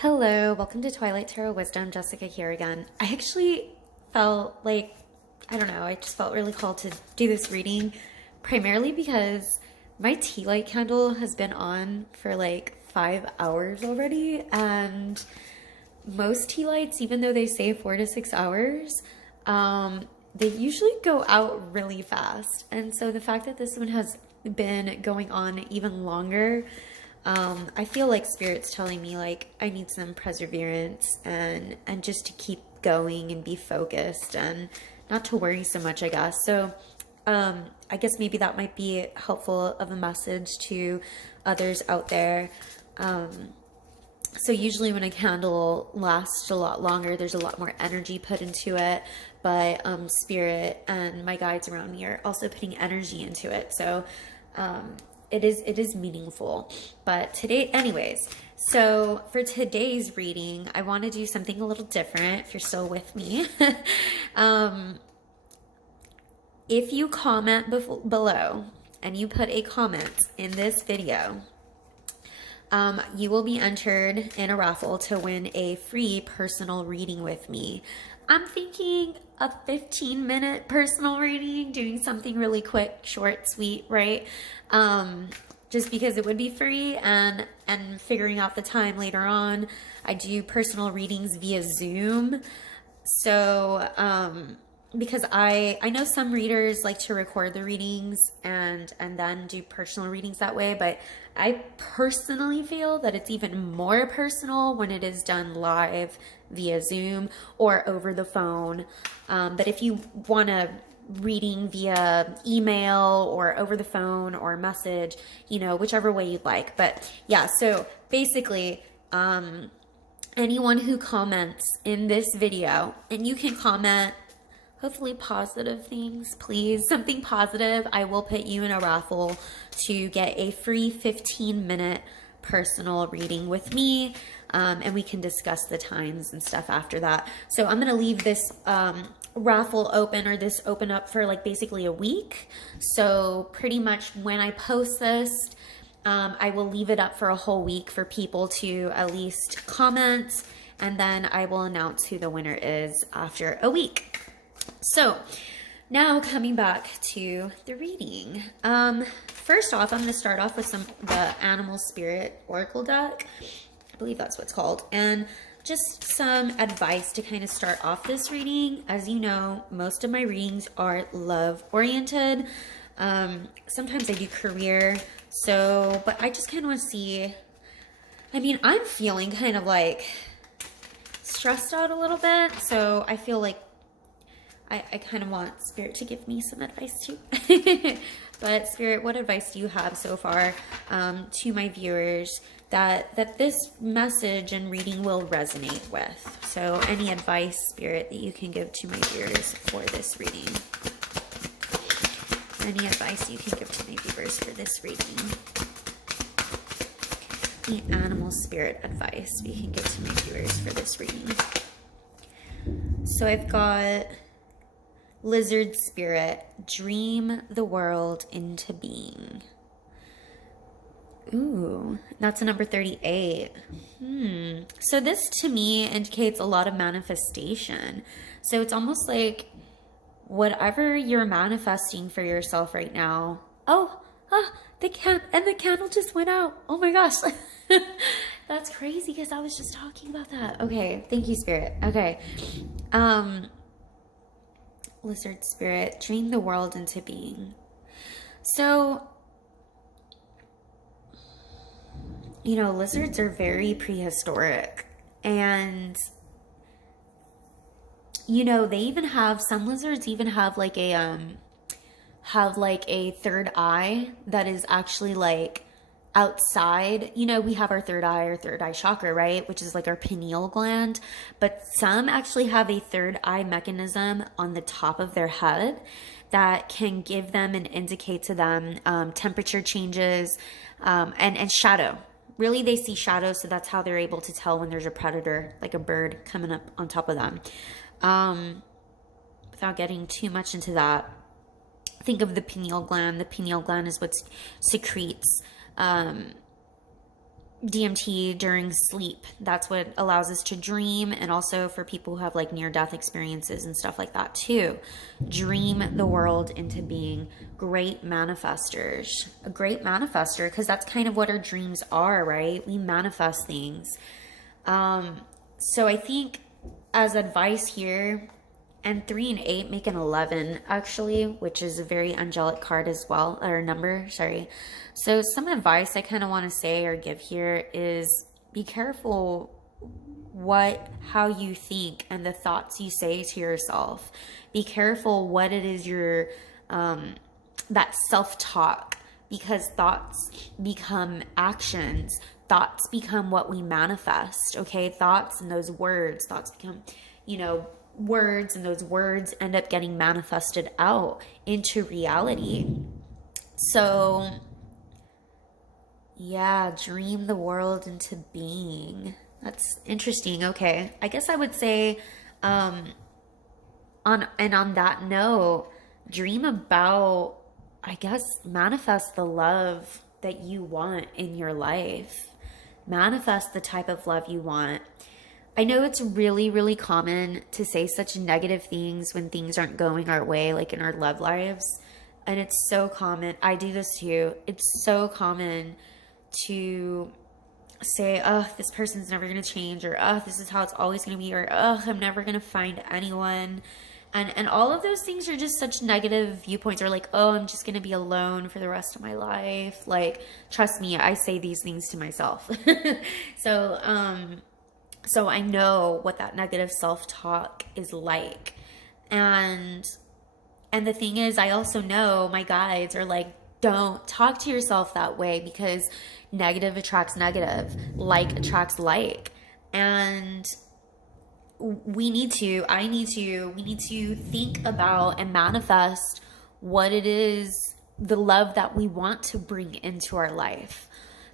Hello, welcome to Twilight Tarot Wisdom. Jessica here again. I actually felt like, I don't know, I just felt really called to do this reading primarily because my tea light candle has been on for like 5 hours already, and most tea lights, even though they say 4 to 6 hours, they usually go out really fast. And so the fact that this one has been going on even longer, I feel like Spirit's telling me like I need some perseverance and just to keep going and be focused and not to worry so much, I guess. So I guess maybe that might be helpful of a message to others out there. So usually when a candle lasts a lot longer, there's a lot more energy put into it, but Spirit and my guides around me are also putting energy into it. So it is meaningful. But today, anyways, so for today's reading, I want to do something a little different if you're still with me. If you comment below and you put a comment in this video, you will be entered in a raffle to win a free personal reading with me. I'm thinking a 15-minute personal reading, doing something really quick, short, sweet, right? Just because it would be free, and figuring out the time later on. I do personal readings via Zoom. So, because I know some readers like to record the readings and then do personal readings that way, but I personally feel that it's even more personal when it is done live via Zoom or over the phone. But if you want a reading via email or over the phone or message, you know, whichever way you'd like. But yeah, so basically, anyone who comments in this video, and you can comment hopefully positive things, please. Something positive. I will put you in a raffle to get a free 15-minute personal reading with me. And we can discuss the times and stuff after that. So I'm going to leave this raffle open, or this open up for like basically a week. So pretty much when I post this, I will leave it up for a whole week for people to at least comment. And then I will announce who the winner is after a week. So now coming back to the reading. First off, I'm going to start off with the Animal Spirit Oracle deck. I believe that's what's called. And just some advice to kind of start off this reading. As you know, most of my readings are love oriented. Sometimes I do career. So, but I just kind of want to see, I mean, I'm feeling kind of like stressed out a little bit. So I feel like I kind of want Spirit to give me some advice too. But Spirit, what advice do you have so far to my viewers that this message and reading will resonate with? So any advice, Spirit, that you can give to my viewers for this reading? Any advice you can give to my viewers for this reading? Any animal spirit advice we can give to my viewers for this reading? So I've got Lizard Spirit, dream the world into being. Ooh, that's a number 38. So this to me indicates a lot of manifestation. So it's almost like whatever you're manifesting for yourself right now. The candle just went out. Oh my gosh. That's crazy because I was just talking about that. Okay, thank you, Spirit. Okay. Lizard Spirit, dream the world into being. So, you know, lizards are very prehistoric, and you know, they even have, some lizards even have like a third eye that is actually like outside. You know, we have our third eye chakra, right? Which is like our pineal gland. But some actually have a third eye mechanism on the top of their head that can give them and indicate to them temperature changes and shadow. Really, they see shadows, so that's how they're able to tell when there's a predator, like a bird, coming up on top of them. Without getting too much into that, think of the pineal gland. The pineal gland is what secretes DMT during sleep. That's what allows us to dream, and also for people who have like near-death experiences and stuff like that too. Dream the world into being. Great manifestors. A great manifester, because that's kind of what our dreams are, right? We manifest things. So I think as advice here, and 3 and 8 make an 11 actually, which is a very angelic card as well, or number, sorry. So some advice I kind of want to say or give here is be careful how you think and the thoughts you say to yourself. Be careful what it is that self-talk, because thoughts become actions. Thoughts become what we manifest, okay? Thoughts and those words, thoughts become, words, and those words end up getting manifested out into reality. So, yeah, dream the world into being. That's interesting. Okay. I guess I would say, on that note, dream about, I guess, manifest the love that you want in your life. Manifest the type of love you want. I know it's really, really common to say such negative things when things aren't going our way, like in our love lives. And it's so common. I do this too. It's so common to say, oh, this person's never going to change, or oh, this is how it's always going to be, or oh, I'm never going to find anyone. And all of those things are just such negative viewpoints, or like, oh, I'm just going to be alone for the rest of my life. Like, trust me, I say these things to myself. So I know what that negative self-talk is like. And the thing is, I also know my guides are like, don't talk to yourself that way, because negative attracts negative, like attracts like. And we need to think about and manifest what it is, the love that we want to bring into our life.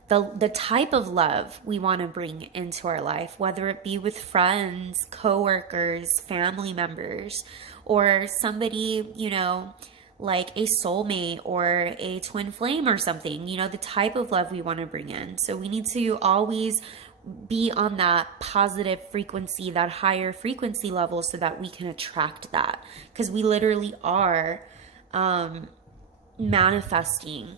The type of love we want to bring into our life, whether it be with friends, coworkers, family members, or somebody, like a soulmate or a twin flame or something, the type of love we want to bring in. So we need to always be on that positive frequency, that higher frequency level, so that we can attract that, because we literally are manifesting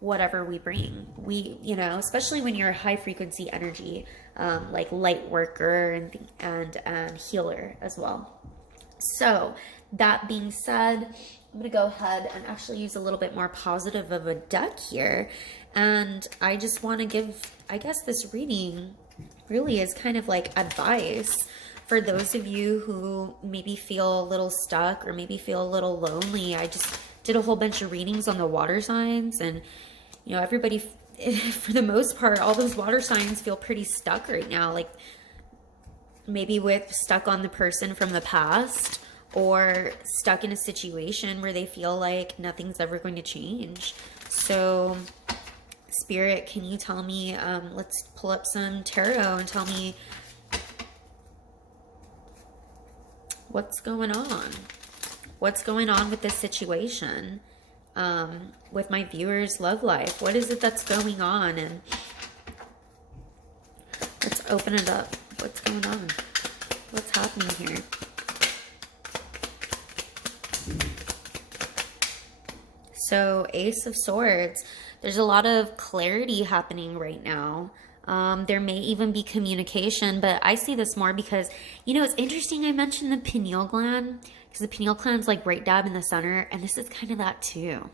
whatever we bring. We, especially when you're a high frequency energy, like light worker and healer as well. So that being said, I'm going to go ahead and actually use a little bit more positive of a deck here. And I just want to give, I guess, this reading really is kind of like advice for those of you who maybe feel a little stuck or maybe feel a little lonely. I just did a whole bunch of readings on the water signs, and everybody, for the most part, all those water signs feel pretty stuck right now. Like maybe stuck on the person from the past, or stuck in a situation where they feel like nothing's ever going to change. So Spirit, can you tell me, let's pull up some tarot and tell me what's going on. What's going on with this situation, with my viewers' love life? What is it that's going on? And let's open it up. What's going on? What's happening here? So Ace of Swords, there's a lot of clarity happening right now. There may even be communication, but I see this more because, it's interesting I mentioned the pineal gland, because the pineal gland is like right dab in the center, and this is kind of that too,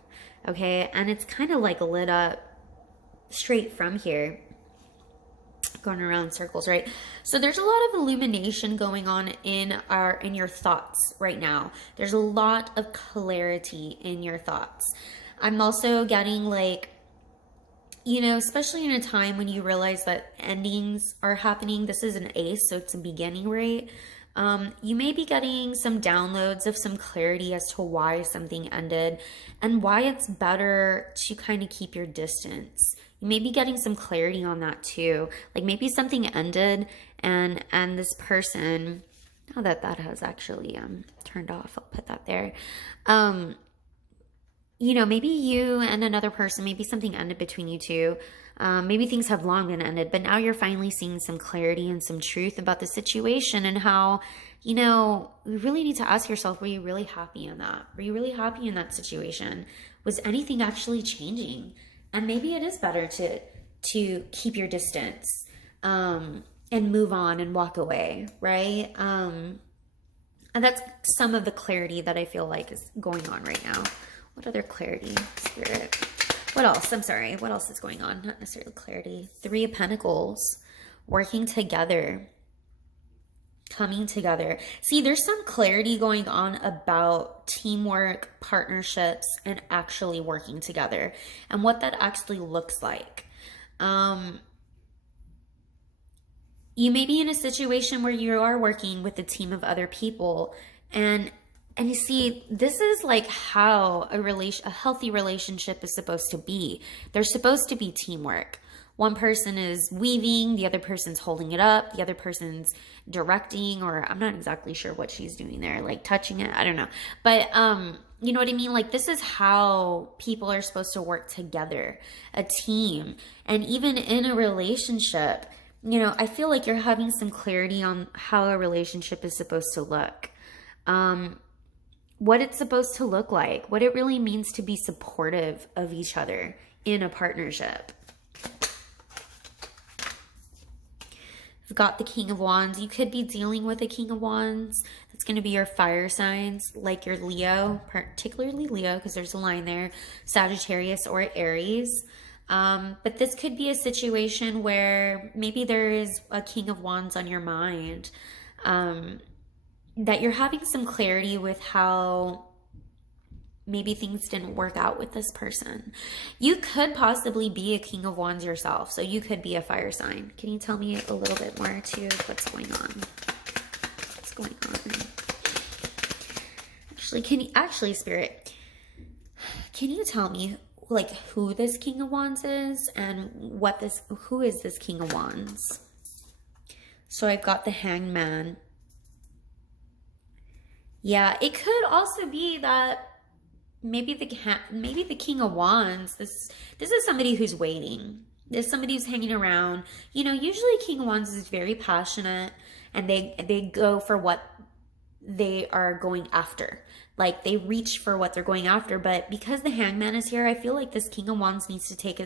okay? And it's kind of like lit up straight from here, going around in circles, right? So there's a lot of illumination going on in your thoughts right now. There's a lot of clarity in your thoughts. I'm also getting like, especially in a time when you realize that endings are happening. This is an ace, so it's a beginning, right? You may be getting some downloads of some clarity as to why something ended and why it's better to kind of keep your distance. You may be getting some clarity on that too. Like maybe something ended and this person, now that has actually turned off, I'll put that there. Maybe you and another person, maybe something ended between you two. Maybe things have long been ended, but now you're finally seeing some clarity and some truth about the situation, and how, you know, you really need to ask yourself, were you really happy in that? Were you really happy in that situation? Was anything actually changing? And maybe it is better to keep your distance, and move on and walk away, right? And that's some of the clarity that I feel like is going on right now. What other clarity, Spirit? What else? I'm sorry. What else is going on? Not necessarily clarity. 3 of Pentacles. Working together. Coming together. See, there's some clarity going on about teamwork, partnerships, and actually working together. And what that actually looks like. You may be in a situation where you are working with a team of other people, and you see, this is like how a healthy relationship is supposed to be. There's supposed to be teamwork. One person is weaving, the other person's holding it up, the other person's directing, or I'm not exactly sure what she's doing there, like touching it, I don't know. But you know what I mean? Like, this is how people are supposed to work together, a team. And even in a relationship, you know, I feel like you're having some clarity on how a relationship is supposed to look. What it's supposed to look like, what it really means to be supportive of each other in a partnership. We've got the King of Wands. You could be dealing with a King of Wands. That's going to be your fire signs, like your Leo, particularly Leo, because there's a line there, Sagittarius or Aries. But this could be a situation where maybe there is a King of Wands on your mind, that you're having some clarity with how maybe things didn't work out with this person. You could possibly be a King of Wands yourself, so you could be a fire sign. Can you tell me a little bit more too of what's going on? What's going on? Actually, Spirit, can you tell me like who this King of Wands is and who is this King of Wands? So I've got the Hanged Man. Yeah, it could also be that maybe the King of Wands, this is somebody who's waiting. There's somebody who's hanging around. You know, usually King of Wands is very passionate, and they go for what they are going after. Like, they reach for what they're going after. But because the Hangman is here, I feel like this King of Wands needs to take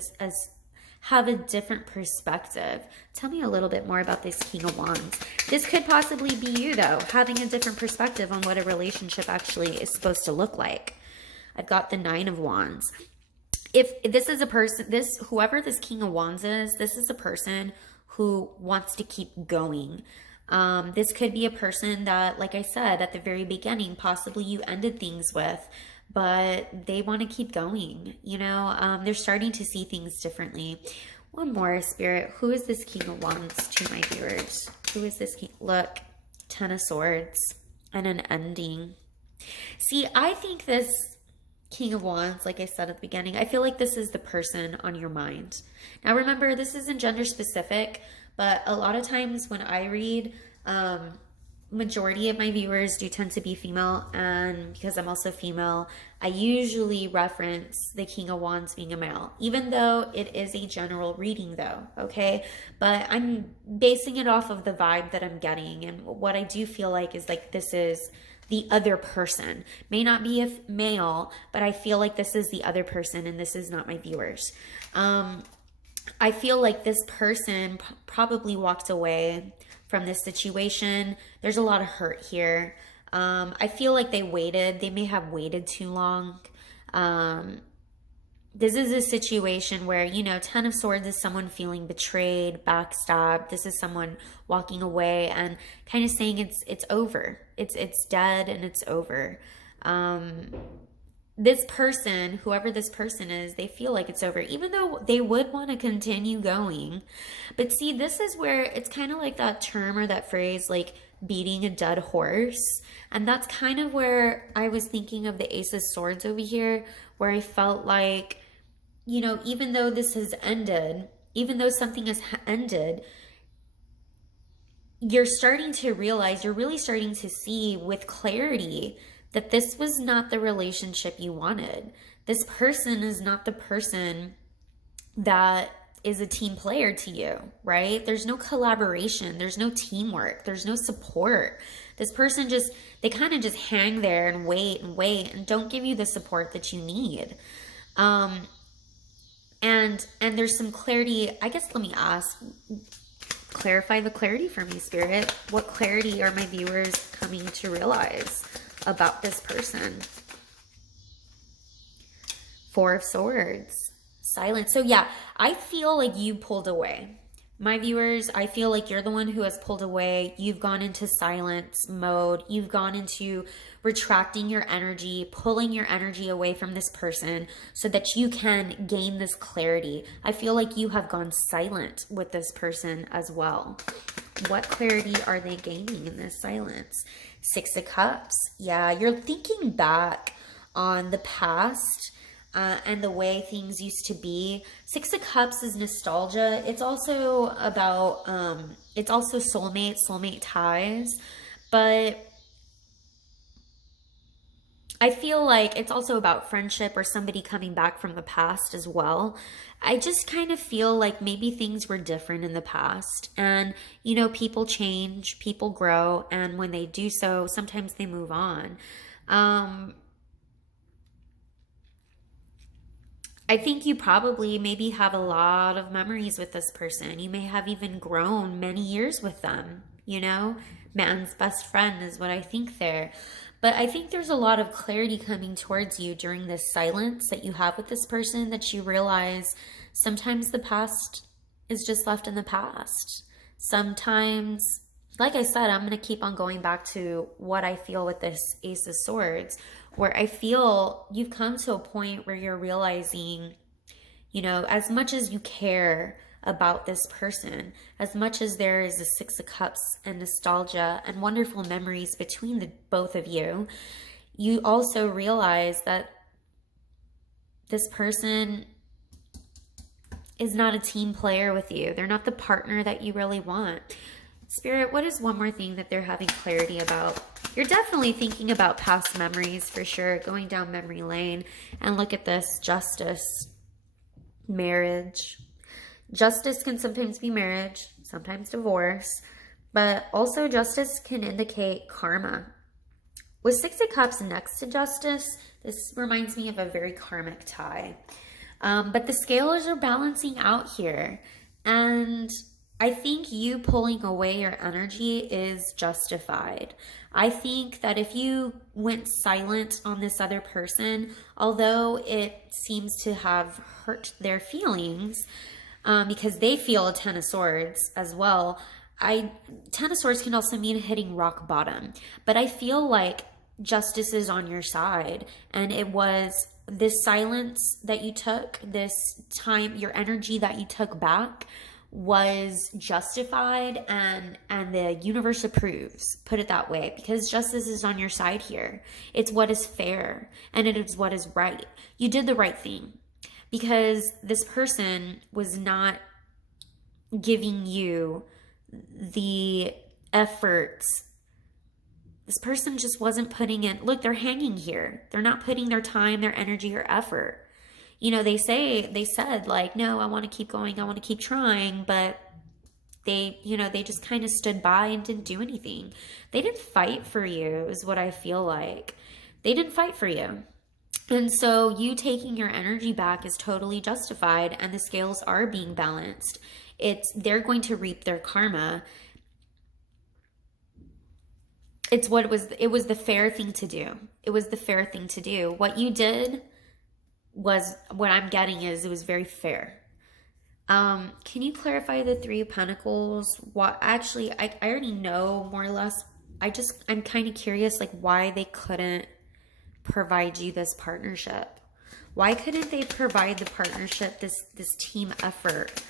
have a different perspective. Tell me a little bit more about this King of Wands. This could possibly be you, though, having a different perspective on what a relationship actually is supposed to look like. I've got the 9 of Wands. If this is a person, whoever this King of Wands is, this is a person who wants to keep going. This could be a person that, like I said at the very beginning, possibly you ended things with, but they want to keep going. You know, they're starting to see things differently. One more, Spirit. Who is this King of Wands to my viewers? Who is this King? Look, 10 of Swords and an ending. See, I think this King of Wands, like I said at the beginning, I feel like this is the person on your mind. Now, remember, this isn't gender specific, but a lot of times when I read, majority of my viewers do tend to be female, and because I'm also female, I usually reference the King of Wands being a male, even though it is a general reading though, okay? But I'm basing it off of the vibe that I'm getting, and what I do feel like is like this is the other person. May not be a male, but I feel like this is the other person, and this is not my viewers. I feel like this person probably walked away from this situation. There's a lot of hurt here. I feel like they waited. They may have waited too long. This is a situation where, you know, 10 of Swords is someone feeling betrayed, backstabbed. This is someone walking away and kind of saying it's over. It's dead and it's over. This person, whoever this person is, they feel like it's over, even though they would want to continue going. But see, this is where it's kind of like that term or that phrase, like beating a dead horse. And that's kind of where I was thinking of the Ace of Swords over here, where I felt like, you know, even though this has ended, even though something has ended, you're starting to realize, you're really starting to see with clarity that this was not the relationship you wanted. This person is not the person that is a team player to you, right? There's no collaboration, there's no teamwork, there's no support. This person just, they kind of just hang there and wait and don't give you the support that you need. And there's some clarity. I guess, let me ask, clarify the clarity for me, Spirit. What clarity are my viewers coming to realize about this person? Four of Swords, silence. So yeah, I feel like you pulled away. My viewers, I feel like you're the one who has pulled away. You've gone into silence mode. You've gone into retracting your energy, pulling your energy away from this person so that you can gain this clarity. I feel like you have gone silent with this person as well. What clarity are they gaining in this silence? Six of Cups. Yeah, you're thinking back on the past and the way things used to be. Six of Cups is nostalgia. It's also about, it's also soulmate ties. But I feel like it's also about friendship or somebody coming back from the past as well. I just kind of feel like maybe things were different in the past. And, you know, people change, people grow. And when they do so, sometimes they move on. I think you probably maybe have a lot of memories with this person. You may have even grown many years with them, you know? Man's best friend is what I think there. But I think there's a lot of clarity coming towards you during this silence that you have with this person, that you realize sometimes the past is just left in the past. Sometimes, like I said, I'm going to keep on going back to what I feel with this Ace of Swords, where I feel you've come to a point where you're realizing, you know, as much as you care about this person, as much as there is a Six of Cups and nostalgia and wonderful memories between the both of you, you also realize that this person is not a team player with you. They're not the partner that you really want. Spirit, what is one more thing that they're having clarity about? You're definitely thinking about past memories for sure, going down memory lane. And look at this, Justice, marriage. Justice can sometimes be marriage, sometimes divorce, but also Justice can indicate karma. With Six of Cups next to Justice, this reminds me of a very karmic tie. But the scales are balancing out here. And I think you pulling away your energy is justified. I think that if you went silent on this other person, although it seems to have hurt their feelings, because they feel a Ten of Swords as well. Ten of Swords can also mean hitting rock bottom. But I feel like Justice is on your side. And it was this silence that you took, this time, your energy that you took back, was justified, and the universe approves, put it that way, because justice is on your side here. It's what is fair, and it is what is right. You did the right thing, because this person was not giving you the efforts. This person just wasn't putting in, look, they're hanging here. They're not putting their time, their energy, or effort. You know, they said like, no, I want to keep going. I want to keep trying. But they, you know, they just kind of stood by and didn't do anything. They didn't fight for you is what I feel like. They didn't fight for you. And so you taking your energy back is totally justified, and the scales are being balanced. They're going to reap their karma. It was the fair thing to do. It was the fair thing to do. What you did was, what I'm getting is, it was very fair. Can you clarify the Three of Pentacles? What, actually, I already know more or less. I'm kind of curious, like, why they couldn't provide you this partnership. Why couldn't they provide the partnership, this team effort?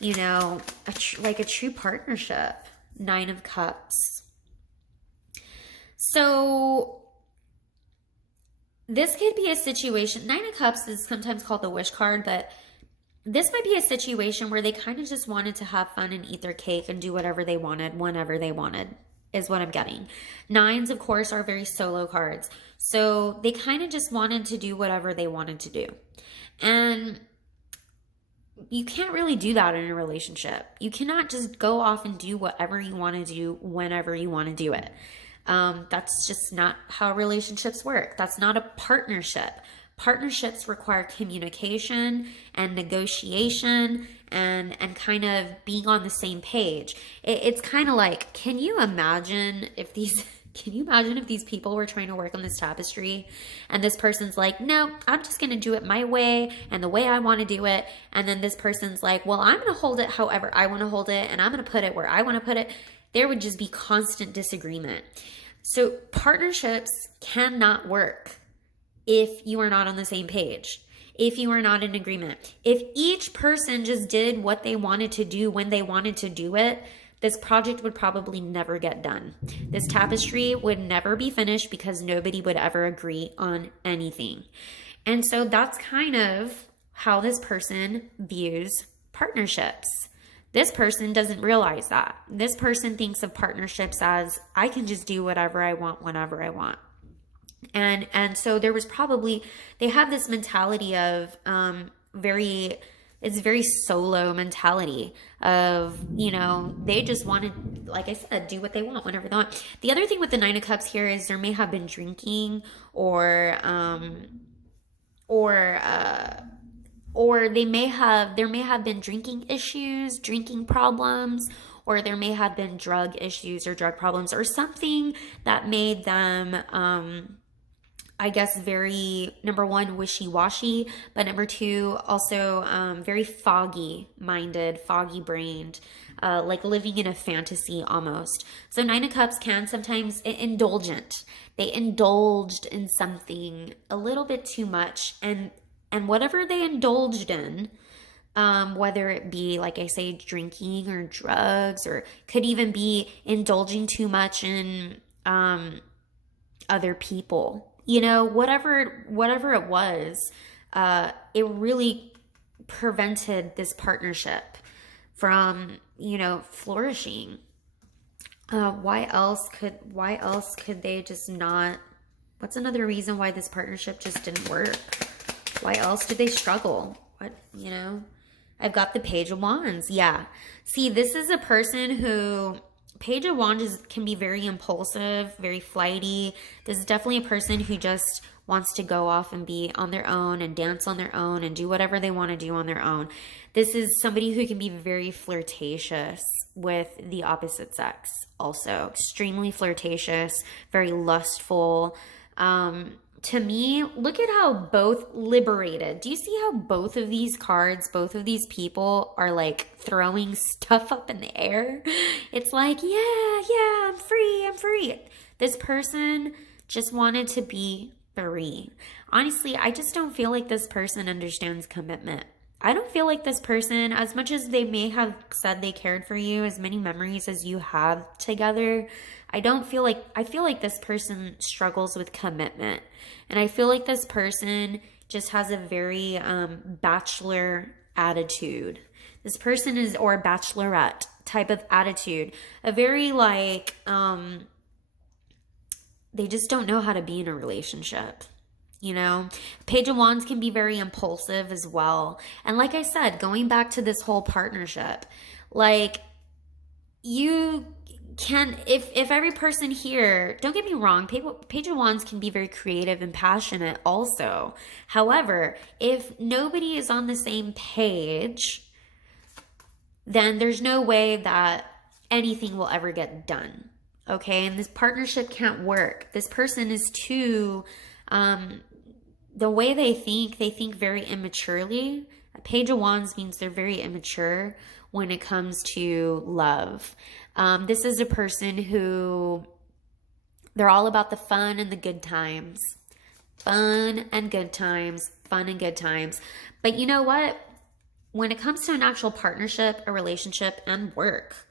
You know, like a true partnership. Nine of Cups. So this could be a situation. Nine of Cups is sometimes called the wish card, but this might be a situation where they kind of just wanted to have fun and eat their cake and do whatever they wanted, whenever they wanted, is what I'm getting. Nines, of course, are very solo cards. So they kind of just wanted to do whatever they wanted to do. And you can't really do that in a relationship. You cannot just go off and do whatever you want to do whenever you want to do it. That's just not how relationships work. That's not a partnership. Partnerships require communication and negotiation and kind of being on the same page. It's kind of like, can you imagine if these people were trying to work on this tapestry and this person's like, no, I'm just going to do it my way and the way I want to do it. And then this person's like, well, I'm going to hold it however I want to hold it and I'm going to put it where I want to put it. There would just be constant disagreement. So partnerships cannot work if you are not on the same page, if you are not in agreement. If each person just did what they wanted to do when they wanted to do it, this project would probably never get done. This tapestry would never be finished because nobody would ever agree on anything. And so that's kind of how this person views partnerships. This person doesn't realize that. This person thinks of partnerships as, I can just do whatever I want whenever I want. And so there was probably, they have this mentality of it's very solo mentality of, you know, they just want to, like I said, do what they want whenever they want. The other thing with the Nine of Cups here is there may have been drinking or there may have been drinking issues, drinking problems, or there may have been drug issues or drug problems or something that made them, I guess, very, number one, wishy-washy, but number two, also very foggy-minded, foggy-brained, like living in a fantasy almost. So Nine of Cups can sometimes indulgent. They indulged in something a little bit too much, and whatever they indulged in, whether it be, like I say, drinking or drugs, or could even be indulging too much in other people. You know, whatever it was, it really prevented this partnership from, you know, flourishing. Why else could they just not? What's another reason why this partnership just didn't work? Why else did they struggle? What, you know? I've got the Page of Wands. Yeah. See, this is a person who, Page of Wands can be very impulsive, very flighty. This is definitely a person who just wants to go off and be on their own and dance on their own and do whatever they want to do on their own. This is somebody who can be very flirtatious with the opposite sex also. Extremely flirtatious, very lustful. To me, look at how both liberated. Do you see how both of these cards, both of these people are like throwing stuff up in the air? It's like, yeah, I'm free. This person just wanted to be free. Honestly, I just don't feel like this person understands commitment. I don't feel like this person, as much as they may have said they cared for you, as many memories as you have together, I feel like this person struggles with commitment. And I feel like this person just has a very bachelor attitude. This person is, or bachelorette type of attitude. A very like, they just don't know how to be in a relationship. You know, Page of Wands can be very impulsive as well. And like I said, going back to this whole partnership, like you can, if every person here, don't get me wrong, Page of Wands can be very creative and passionate also. However, if nobody is on the same page, then there's no way that anything will ever get done. Okay, and this partnership can't work. This person is too, the way they think very immaturely. A Page of Wands means they're very immature when it comes to love. This is a person who, they're all about the fun and the good times. Fun and good times. But you know what? When it comes to an actual partnership, a relationship, and work,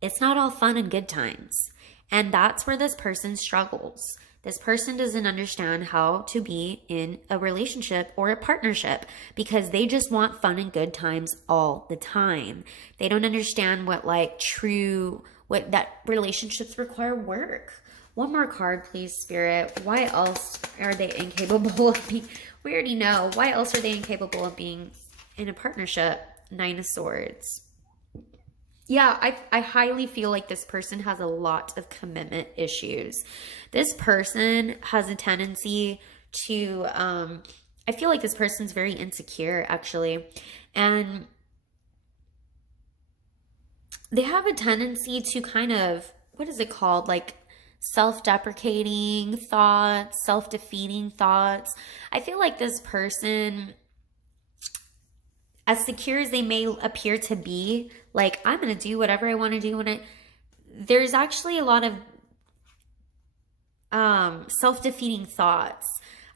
it's not all fun and good times. And that's where this person struggles. This person doesn't understand how to be in a relationship or a partnership because they just want fun and good times all the time. They don't understand what that relationships require work. One more card, please, Spirit. Why else are they incapable of being, we already know, why else are they incapable of being in a partnership? Nine of Swords. Yeah, I highly feel like this person has a lot of commitment issues. This person has a tendency to, I feel like this person's very insecure, actually. And they have a tendency to kind of, what is it called? Like self-deprecating thoughts, self-defeating thoughts. I feel like this person, as secure as they may appear to be, like, I'm going to do whatever I want to do there's actually a lot of self-defeating thoughts.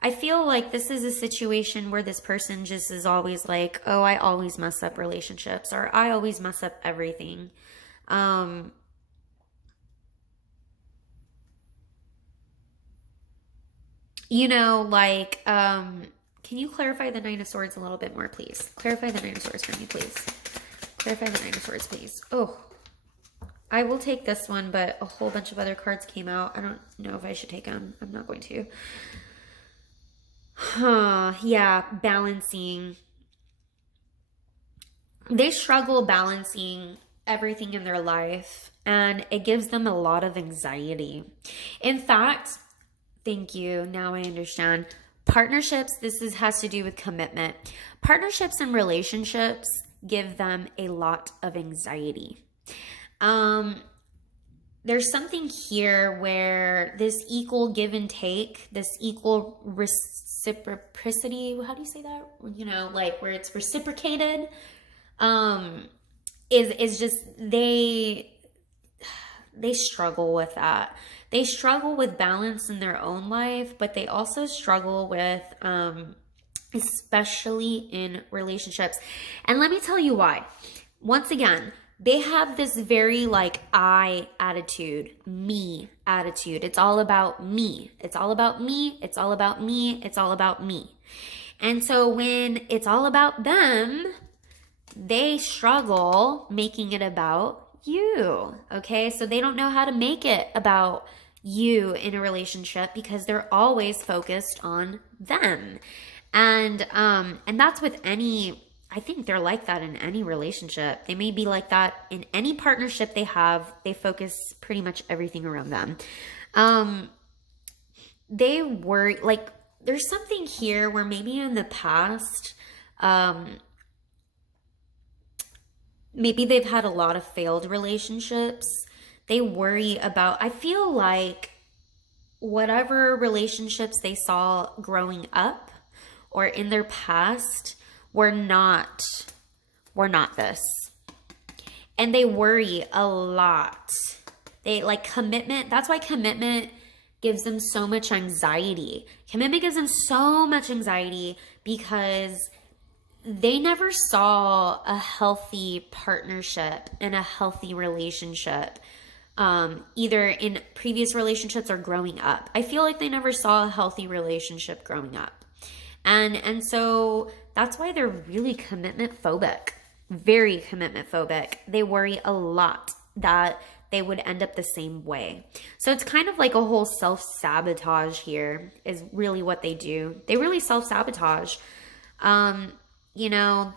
I feel like this is a situation where this person just is always like, oh, I always mess up relationships, or I always mess up everything. You know, like, can you clarify the Nine of Swords a little bit more, please? Clarify the Nine of Swords for me, please. Clarify the Nine of Swords, please. Oh, I will take this one, but a whole bunch of other cards came out. I don't know if I should take them. I'm not going to. Yeah, balancing. They struggle balancing everything in their life, and it gives them a lot of anxiety. In fact, thank you. Now I understand. Partnerships, has to do with commitment. Partnerships and relationships give them a lot of anxiety. There's something here where this equal give and take, this equal reciprocity, how do you say that? You know, like where it's reciprocated, is just, they struggle with that. They struggle with balance in their own life, but they also struggle with, especially in relationships. And let me tell you why. Once again, they have this very like I attitude, me attitude. It's all about me. It's all about me. It's all about me. It's all about me. And so when it's all about them, they struggle making it about you. Okay. So they don't know how to make it about you in a relationship because they're always focused on them. And that's with any, I think they're like that in any relationship. They may be like that in any partnership they have. They focus pretty much everything around them. They worry, like there's something here where maybe in the past, maybe they've had a lot of failed relationships. They worry about, I feel like whatever relationships they saw growing up or in their past were not this. And they worry a lot. They like commitment. That's why commitment gives them so much anxiety. Commitment gives them so much anxiety because they never saw a healthy partnership and a healthy relationship, either in previous relationships or growing up. I feel like they never saw a healthy relationship growing up. And so that's why they're really commitment phobic, very commitment phobic. They worry a lot that they would end up the same way. So it's kind of like a whole self-sabotage here is really what they do. They really self-sabotage. You know,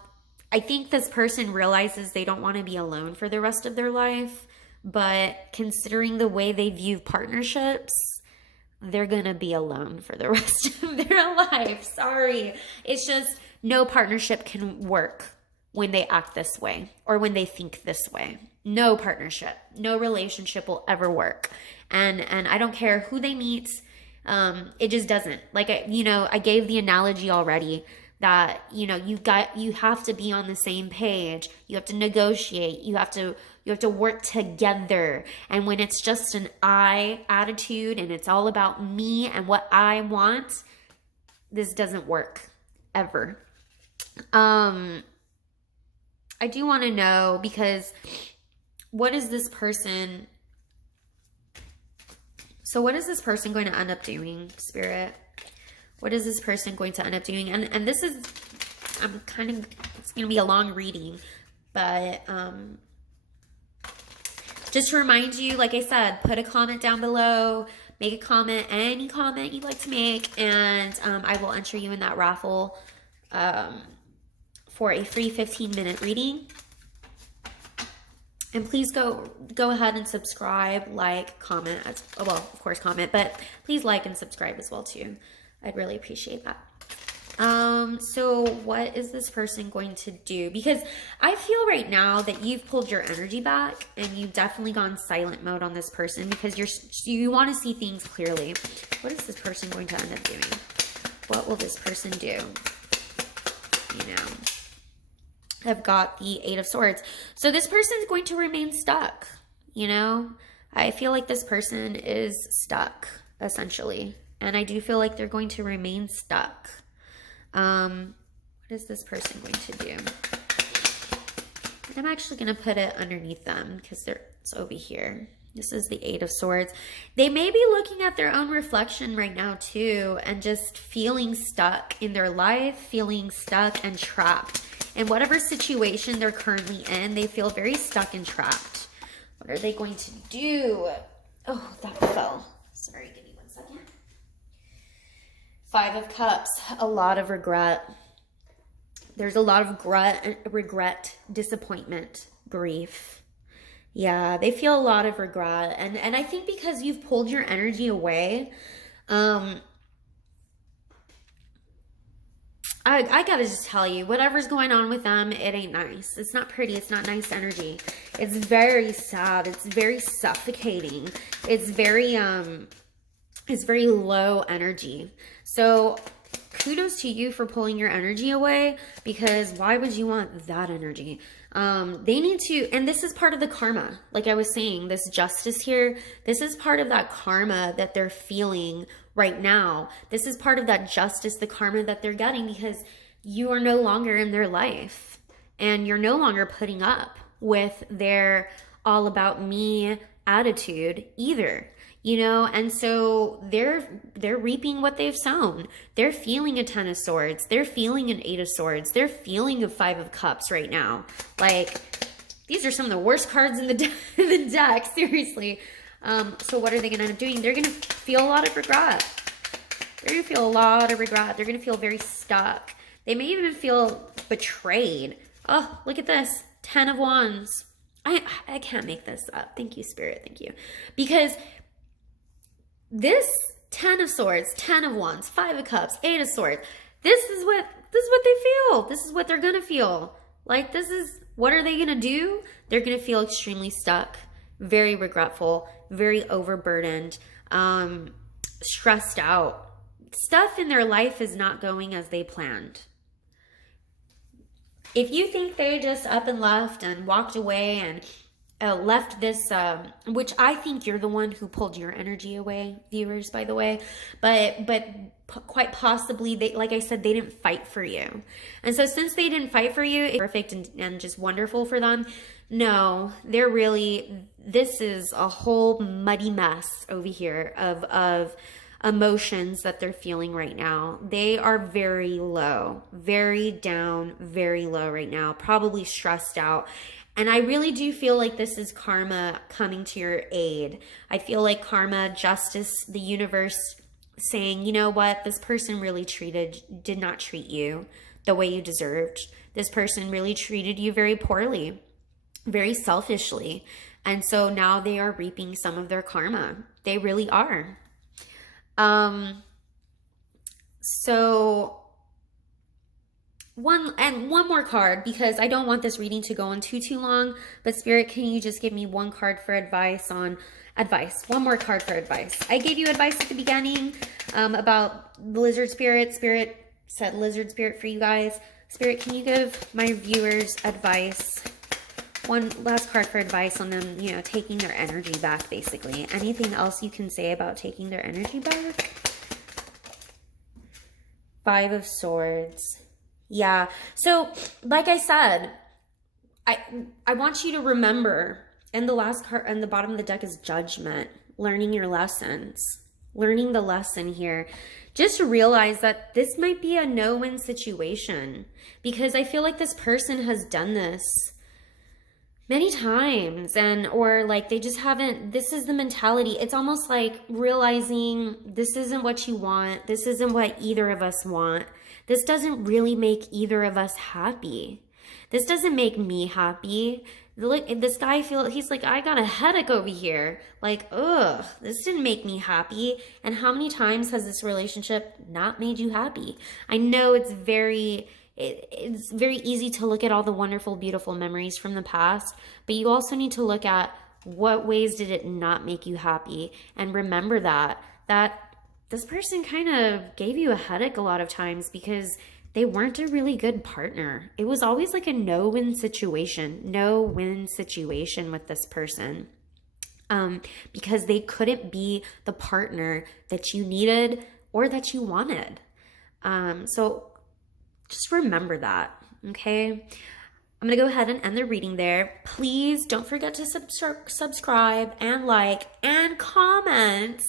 I think this person realizes they don't want to be alone for the rest of their life, but considering the way they view partnerships, they're going to be alone for the rest of their life. Sorry. It's just no partnership can work when they act this way or when they think this way. No partnership, no relationship will ever work. And I don't care who they meet. It just doesn't. Like, I gave the analogy already that, you have to be on the same page. You have to negotiate. You have to work together. And when it's just an I attitude and it's all about me and what I want, this doesn't work ever. I do want to know, because what is this person going to end up doing, Spirit? What is this person going to end up doing? And this is, it's going to be a long reading, but just to remind you, like I said, put a comment down below, make a comment, any comment you'd like to make, and I will enter you in that raffle for a free 15-minute reading. And please go ahead and subscribe, like, comment, well, of course comment, but please like and subscribe as well too. I'd really appreciate that. So what is this person going to do? Because I feel right now that you've pulled your energy back and you've definitely gone silent mode on this person because you want to see things clearly. What is this person going to end up doing? What will this person do? You know, I've got the Eight of Swords. So this person is going to remain stuck, you know? I feel like this person is stuck, essentially. And I do feel like they're going to remain stuck. What is this person going to do? I'm actually going to put it underneath them because it's over here. This is the Eight of Swords. They may be looking at their own reflection right now too and just feeling stuck in their life, feeling stuck and trapped. In whatever situation they're currently in, they feel very stuck and trapped. What are they going to do? Oh, that fell. Sorry, give me 1 second. Five of Cups, a lot of regret. There's a lot of regret, disappointment, grief. Yeah, they feel a lot of regret. And I think because you've pulled your energy away, I gotta just tell you, whatever's going on with them, it ain't nice. It's not pretty. It's not nice energy. It's very sad. It's very suffocating. It's very low energy. So kudos to you for pulling your energy away, because why would you want that energy? They need to, and this is part of the karma. Like I was saying, this justice here, this is part of that karma that they're feeling right now. This is part of that justice, the karma that they're getting, because you are no longer in their life and you're no longer putting up with their all about me attitude either. You know, and so they're reaping what they've sown. They're feeling a Ten of Swords. They're feeling an Eight of Swords. They're feeling a Five of Cups right now. Like, these are some of the worst cards in the deck, seriously. So what are they going to end up doing? They're going to feel a lot of regret. They're going to feel a lot of regret. They're going to feel very stuck. They may even feel betrayed. Oh, look at this. 10 of Wands. I can't make this up. Thank you, Spirit. Thank you. Because this 10 of Swords, 10 of Wands, 5 of Cups, 8 of Swords, this is what they feel. This is what they're going to feel. Like, this is, what are they going to do? They're going to feel extremely stuck, very regretful, very overburdened, stressed out. Stuff in their life is not going as they planned. If you think they just up and left and walked away and left this, which I think you're the one who pulled your energy away, viewers, by the way, but quite possibly, they, like I said, they didn't fight for you. And so since they didn't fight for you, it's perfect and just wonderful for them. No, they're really, this is a whole muddy mess over here of emotions that they're feeling right now. They are very low, very down, very low right now, probably stressed out. And I really do feel like this is karma coming to your aid. I feel like karma, justice, the universe saying, you know what, this person really did not treat you the way you deserved. This person really treated you very poorly, very selfishly. And so now they are reaping some of their karma. They really are. So one more card, because I don't want this reading to go on too long, but Spirit, can you just give me one card for advice on advice? One more card for advice. I gave you advice at the beginning about the lizard spirit. Spirit said lizard spirit for you guys. Spirit, can you give my viewers advice? One last card for advice on them, you know, taking their energy back, basically. Anything else you can say about taking their energy back? Five of Swords. Yeah. So, like I said, I want you to remember, and the last card on the bottom of the deck is Judgment. Learning your lessons. Learning the lesson here. Just realize that this might be a no-win situation, because I feel like this person has done this many times, or like they just haven't, this is the mentality. It's almost like realizing this isn't what you want. This isn't what either of us want. This doesn't really make either of us happy. This doesn't make me happy. Look, this guy he's like, I got a headache over here. Like, ugh, this didn't make me happy. And how many times has this relationship not made you happy? I know it's very easy to look at all the wonderful, beautiful memories from the past, but you also need to look at what ways did it not make you happy, and remember that this person kind of gave you a headache a lot of times because they weren't a really good partner. It was always like a no-win situation with this person, because they couldn't be the partner that you needed or that you wanted. So just remember that, okay? I'm going to go ahead and end the reading there. Please don't forget to subscribe and like and comment,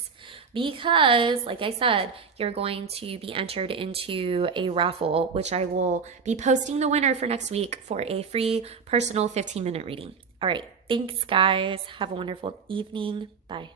because, like I said, you're going to be entered into a raffle, which I will be posting the winner for next week for a free personal 15-minute reading. All right. Thanks, guys. Have a wonderful evening. Bye.